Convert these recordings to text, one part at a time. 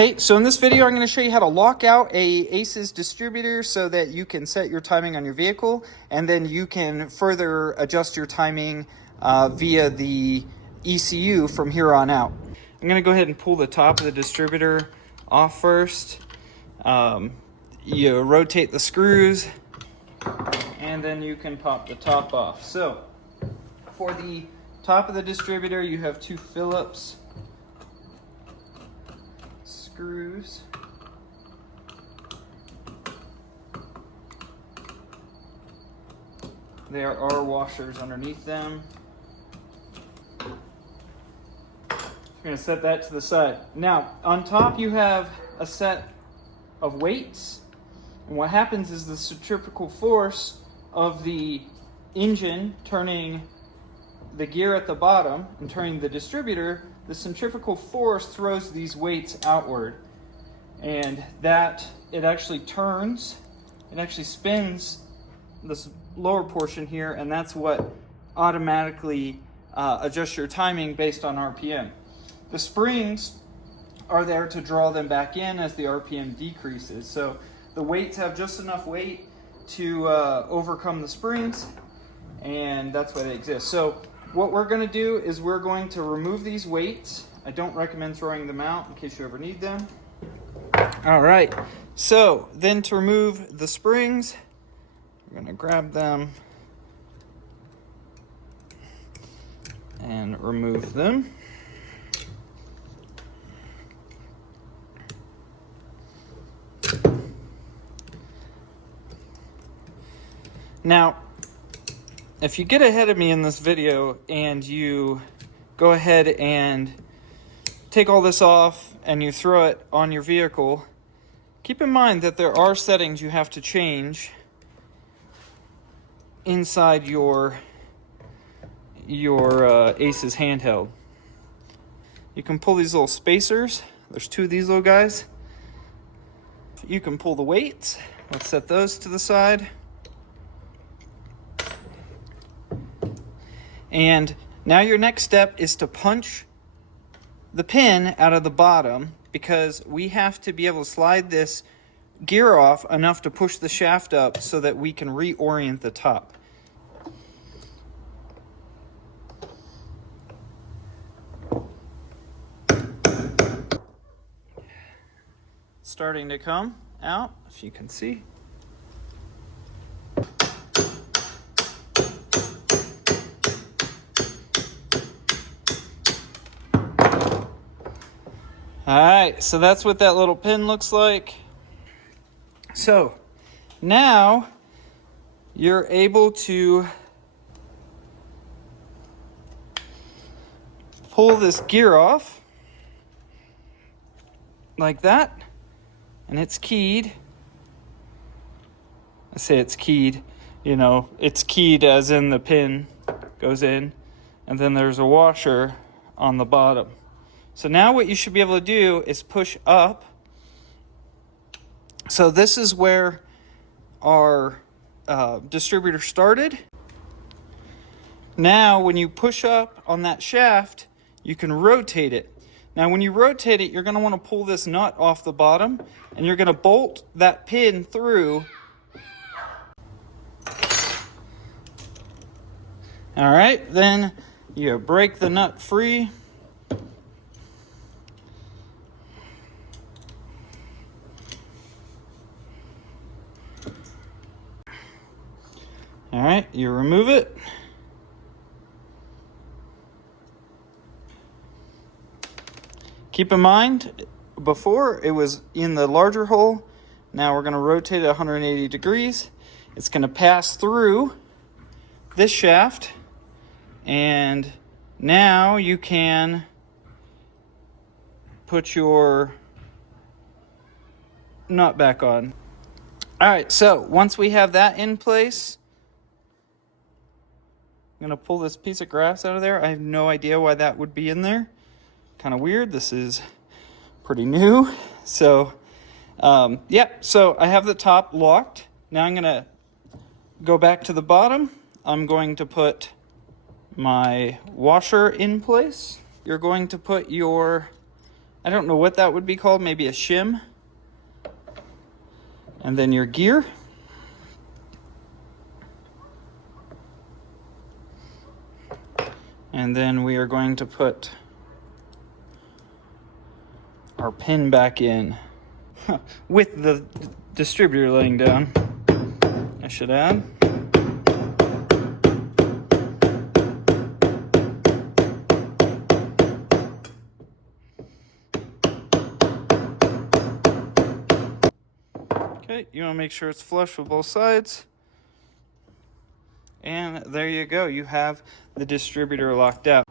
Hey, so in this video, I'm going to show you how to lock out a ACES distributor so that you can set your timing on your vehicle, and then you can further adjust your timing via the ECU from here on out. I'm going to go ahead and pull the top of the distributor off first. You rotate the screws, and then you can pop the top off. So for the top of the distributor, you have two Phillips screws. There are washers underneath them. I'm going to set that to the side. Now, on top you have a set of weights. And what happens is the centrifugal force of the engine turning the gear at the bottom and turning the distributor, the centrifugal force throws these weights outward, and that it actually spins this lower portion here, and that's what automatically adjusts your timing based on RPM. The springs are there to draw them back in as the RPM decreases. So the weights have just enough weight to overcome the springs, and that's why they exist. So what we're going to do is we're going to remove these weights. I don't recommend throwing them out in case you ever need them. All right, so then to remove the springs, we're going to grab them and remove them. Now, if you get ahead of me in this video and you go ahead and take all this off and you throw it on your vehicle, keep in mind that there are settings you have to change inside your ACES handheld. You can pull these little spacers. There's two of these little guys. You can pull the weights. Let's set those to the side. And now your next step is to punch the pin out of the bottom, because we have to be able to slide this gear off enough to push the shaft up so that we can reorient the top. Starting to come out, if you can see. All right, so that's what that little pin looks like. So now you're able to pull this gear off like that, and it's keyed. I say it's keyed, it's keyed as in the pin goes in, and then there's a washer on the bottom. So now what you should be able to do is push up. So this is where our distributor started. Now when you push up on that shaft, you can rotate it. Now when you rotate it, you're going to want to pull this nut off the bottom, and you're going to bolt that pin through. All right, then you break the nut free. All right, you remove it. Keep in mind, before it was in the larger hole. Now we're going to rotate it 180 degrees. It's going to pass through this shaft, and now you can put your nut back on. All right, so once we have that in place, I'm going to pull this piece of grass out of there. I have no idea why that would be in there. Kind of weird. This is pretty new. So, so I have the top locked. Now I'm going to go back to the bottom. I'm going to put my washer in place. You're going to put your I don't know what that would be called, maybe a shim. And then your gear. And then we are going to put our pin back in with the distributor laying down, I should add. Okay, you want to make sure it's flush with both sides. And there you go, you have the distributor locked out.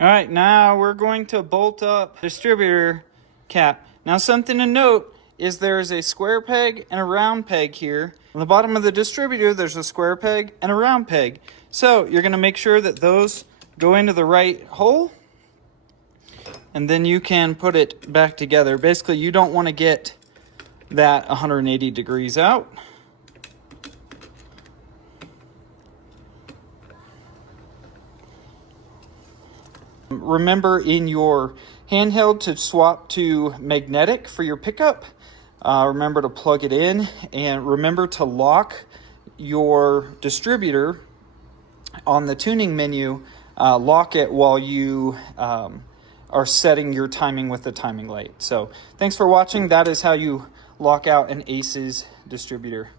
All right, now we're going to bolt up distributor cap. Now something to note is there is a square peg and a round peg here. On the bottom of the distributor, there's a square peg and a round peg. So you're gonna make sure that those go into the right hole, and then you can put it back together. Basically, you don't wanna get that 180 degrees out. Remember in your handheld to swap to magnetic for your pickup. Remember to plug it in, and remember to lock your distributor on the tuning menu. Lock it while you are setting your timing with the timing light. So thanks for watching. That is how you lock out an Aces distributor.